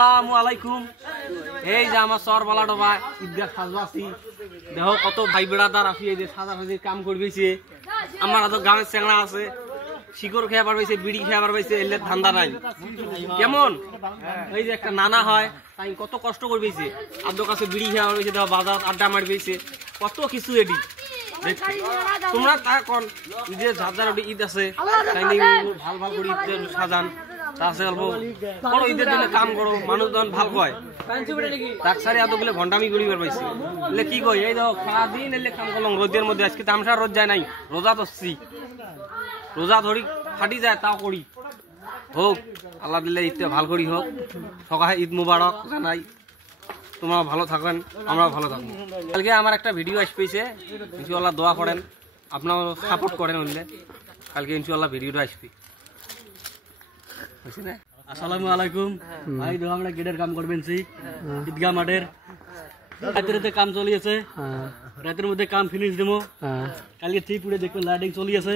আসসালামু আলাইকুম। এই যে আমার সরবালা ডবা ঈদগাহ সাজবাসি দেখো কত ভাই বেড়াদার আসি এই যে সাজাসাজির কাম করবেছে। আমার তো গ্রামের চেংড়া আছে, শিকড় খেয়ে পারবেছে, বিড়ি খেয়ে পারবেছে, এলে ধান্দা নাই কেমন। এই যে একটা নানা হয় তাই কত কষ্ট করবেছে, আব্দুর কাছে বিড়ি খেয়ে পারবেছে, দেখো বাজার আড্ডা মারবেছে, কত কিছু এডি তোমরা তা কন ঈদের যার ঈদ আছে তাই ভাল ভাল করে ঈদ সাজান। ঈদের জন্য কাম করো, মানুষ যখন ভাল কয় তাক সারি এতগুলো ঘন্টামি করি পাইছি এলে কি কই। এই দেখো সারাদিন এলে কাম করলাম রোদের মধ্যে, আজকে তামসা রোদ যায় নাই, রোজা ধরছি, রোজা ধরি ফাটি যায় তাও করি। হোক আল্লাহ দিল্লা ঈদটা ভাল করি হোক। সকালে ঈদ মুবারক জানাই, তোমরা ভালো থাকেন, আমরাও ভালো থাকবো। কালকে আমার একটা ভিডিও আসবেছে, ইনশাআল্লাহ দোয়া করেন, আপনারা সাপোর্ট করেন, হইলে কালকে ইনশাআল্লাহ ভিডিওটা আসবে। আসসালামু আলাইকুম ভাই, দেখো আমরা গেটের কাম করবেন ঈদগাহ মাঠের, রাতের কাম চলিয়েছে, রাতের মধ্যে কাম ফিনিশ দেবো, কালকে ঠিক পুরো দেখবেন লাইটিং চলিয়েছে।